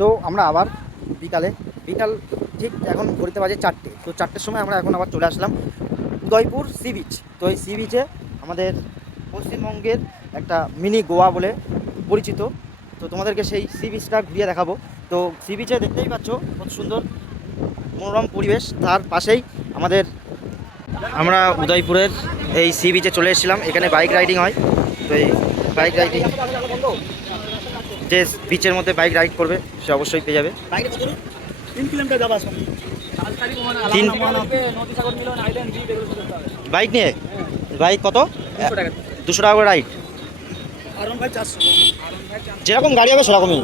তো আমরা আবার বিকাল ঠিক এখন ঘড়িতে বাজে 4টে, তো 4টের সময় আমরা এখন আবার চলে আসলাম উদয়পুর সি বিচ। তো এই সি বিচে আমাদের পশ্চিমবঙ্গের একটা মিনি গোয়া বলে পরিচিত। তো তোমাদেরকে সেই সি বিচটা ঘুরিয়ে দেখাবো। তো সি বিচে দেখতেই পাচ্ছ কত সুন্দর মনোরম পরিবেশ, তার পাশেই আমাদের আমরা উদয়পুরের এই সি বিচে চলে এসেছিলাম। এখানে বাইক রাইডিং হয়। তো এই বাইক রাইডিং, যে বিচের মধ্যে বাইক রাইড করবে সে অবশ্যই পেয়ে যাবে। 3 কিলোমিটার যাবা সব তিন বাইক নিয়ে, বাইক কত? 200 টাকা করে রাইড। আর ভাই 400 যেরকম গাড়ি হবে সেরকমই।